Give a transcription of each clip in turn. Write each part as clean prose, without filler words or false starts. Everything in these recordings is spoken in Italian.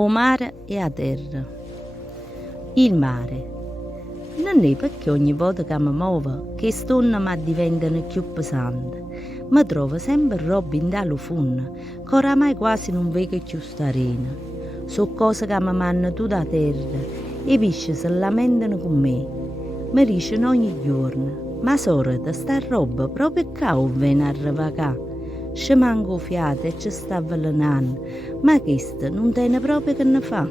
O mare e a terra. Il mare. Non è perché ogni volta che mi muovo che stonne mi diventano più pesanti. Mi trovo sempre roba in dallo fondo, che oramai quasi non vedo più sta arena. Sono cose che mi mandano tutta a terra e i pesci si lamentano con me. Mi dicono ogni giorno, ma sorella, sta roba proprio qua o viene a ravagare? Ci manco fiato e ci sta avvelenando, ma questo non tiene proprio che ne fa.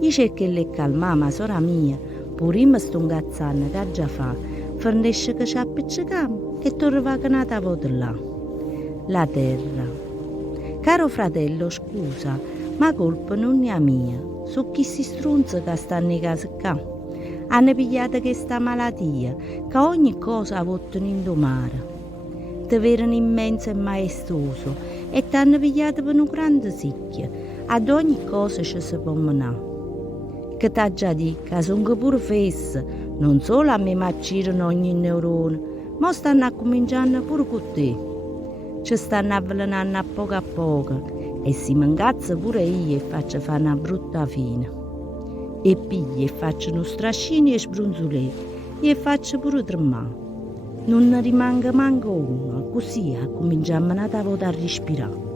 Io cerco di calmare, ma sorella mia, pure mi sto incazzando che già fa, fornisce che ci appiccichiamo e torna vacanata a volta là. La terra. Caro fratello, scusa, ma colpa non è mia, sono questi stronzi che stanno in casa qua. Hanno pigliato questa malattia, che ogni cosa la vogliono indomare. Ti vedono immenso e maestoso e ti hanno pigliato per un grande sicchio. Ad ogni cosa ci si può menare. Che ti già detto che sono pure fesse, non solo a me maccirano ogni neurone, ma stanno cominciando pure con te. Ci stanno avvelenando a poco e si mi incazza pure io e faccio fare una brutta fine. E pigli e faccio uno strascini e sbrunzoleti e faccio pure tremare. Non ne rimanga manco uno, così cominciamo a respirare.